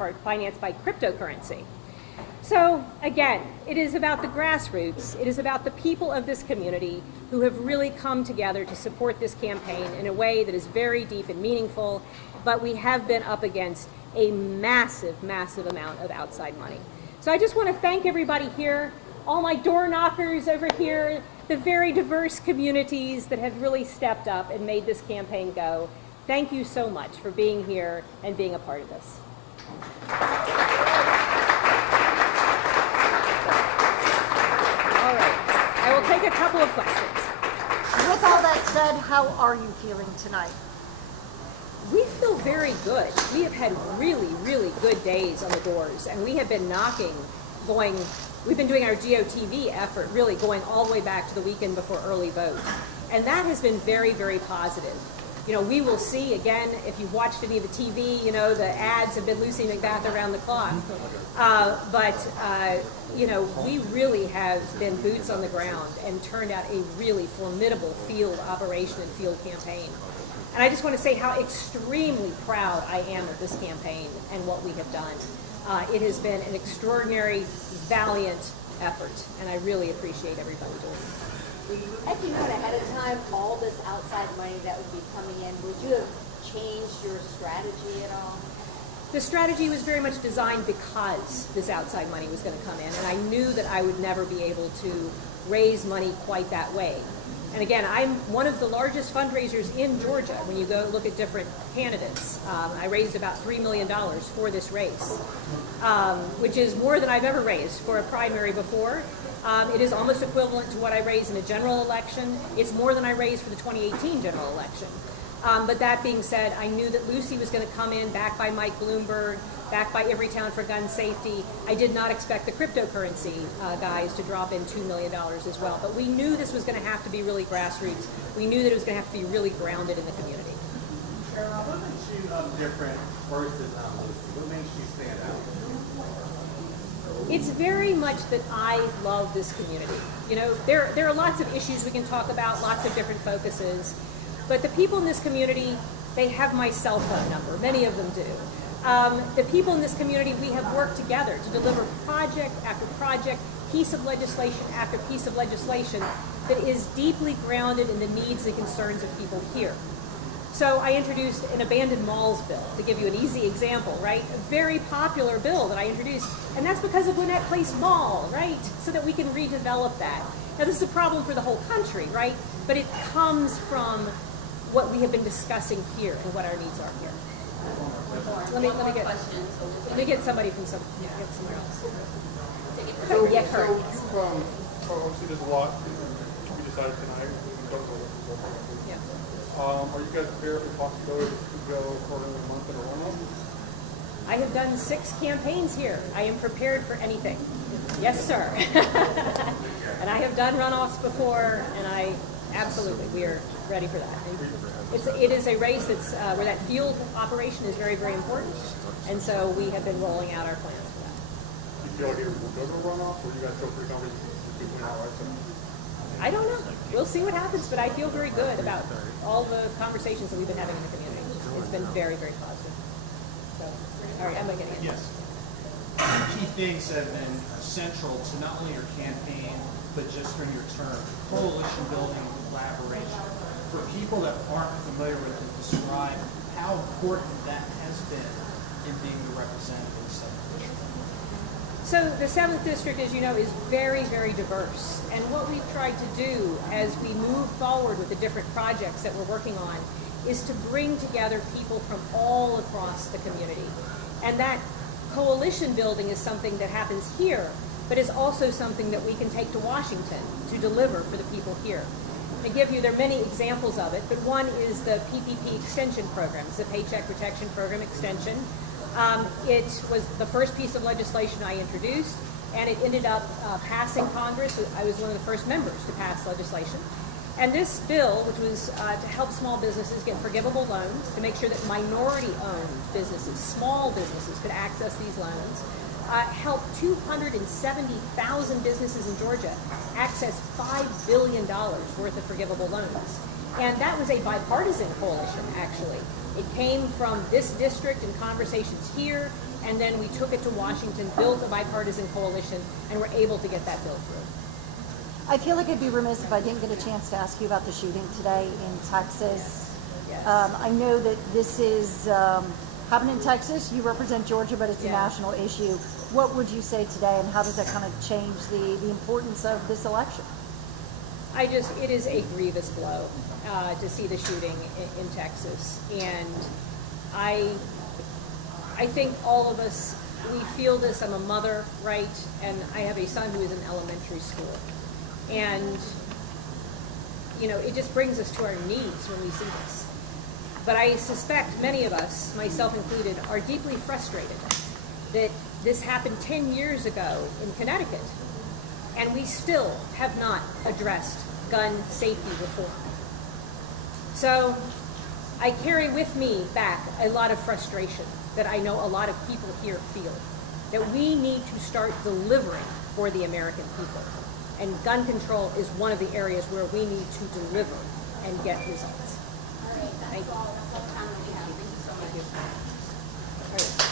part financed by cryptocurrency. So again, it is about the grassroots. It is about the people of this community who have really come together to support this campaign in a way that is very deep and meaningful, but we have been up against a massive, massive amount of outside money. So I just want to thank everybody here, all my door knockers over here, the very diverse communities that have really stepped up and made this campaign go. Thank you so much for being here and being a part of this. All right, I will take a couple of questions. With all that said, how are you feeling tonight? We feel very good. We have had really, really good days on the doors, and we have been knocking, we've been doing our GOTV effort really going all the way back to the weekend before early vote. And that has been very, very positive. You know, we will see, again, if you've watched any of the TV, you know, the ads have been Lucy McBath around the clock. You know, we really have been boots on the ground and turned out a really formidable field operation and field campaign. And I just want to say how extremely proud I am of this campaign and what we have done. It has been an extraordinary, valiant effort, and I really appreciate everybody doing it. Had you known ahead of time all this outside money that would be coming in, would you have changed your strategy at all? The strategy was very much designed because this outside money was going to come in, and I knew that I would never be able to raise money quite that way. And again, I'm one of the largest fundraisers in Georgia when you go look at different candidates. I raised about $3 million for this race, which is more than I've ever raised for a primary before. It is almost equivalent to what I raised in a general election. It's more than I raised for the 2018 general election. But that being said, I knew that Lucy was going to come in, backed by Mike Bloomberg, backed by Everytown for Gun Safety. I did not expect the cryptocurrency guys to drop in $2 million as well. But we knew this was going to have to be really grassroots. We knew that it was going to have to be really grounded in the community. Carolyn, what makes you different versus Lucy? What makes you stand out? It's very much that I love this community. You know, there are lots of issues we can talk about, lots of different focuses. But the people in this community, they have my cell phone number. Many of them do. The people in this community, we have worked together to deliver project after project, piece of legislation after piece of legislation that is deeply grounded in the needs and concerns of people here. So I introduced an abandoned malls bill, to give you an easy example, right? A very popular bill that I introduced, and that's because of Gwinnett Place Mall, right? So that we can redevelop that. Now this is a problem for the whole country, right? But it comes from what we have been discussing here and what our needs are here. Let me get somebody from somewhere else. So yeah, Kurt. Obviously there's a lot we decided tonight. Yeah. Are you guys prepared for the possibility to go for another month in a runoff? I have done 6 campaigns here. I am prepared for anything. Yes, sir. And I have done runoffs before, and absolutely, we are ready for that. It is a race that's where that field operation is very, very important, and so we have been rolling out our plans for that. You feel like you will go to a runoff, or you guys feel pretty confident between now and I don't know. We'll see what happens, but I feel very good about all the conversations that we've been having in the community. It's been very, very positive. So, all right, I'm going to get it. Yes. Key things have been central to not only your campaign, but just during your term. Coalition building, collaboration. For people that aren't familiar with it, describe how important that has been in being the representative of the 7th District. So the 7th District, as you know, is very, very diverse. And what we've tried to do as we move forward with the different projects that we're working on is to bring together people from all across the community. And that coalition building is something that happens here, but is also something that we can take to Washington to deliver for the people here. To give you, there are many examples of it, but one is the PPP extension program. It's the Paycheck Protection Program extension. It was the first piece of legislation I introduced, and it ended up passing Congress. I was one of the first members to pass legislation. And this bill, which was to help small businesses get forgivable loans, to make sure that minority-owned businesses, small businesses, could access these loans, helped 270,000 businesses in Georgia access $5 billion worth of forgivable loans. And that was a bipartisan coalition, actually. It came from this district and conversations here. and then we took it to Washington, built a bipartisan coalition, and were able to get that bill through. I feel like I'd be remiss if I didn't get a chance to ask you about the shooting today in Texas. Yes. I know that this is happened in Texas. You represent Georgia, but it's a Yeah. national issue. What would you say today, and how does that kind of change the importance of this election? It is a grievous blow to see the shooting in Texas. And I think all of us, we feel this. I'm a mother, right? And I have a son who is in elementary school. And, it just brings us to our knees when we see this. But I suspect many of us, myself included, are deeply frustrated that this happened 10 years ago in Connecticut, and we still have not addressed gun safety reform. So I carry with me back a lot of frustration that I know a lot of people here feel, that we need to start delivering for the American people. And gun control is one of the areas where we need to deliver and get results. All right, that's all the time that we have. Thank you so much. All right.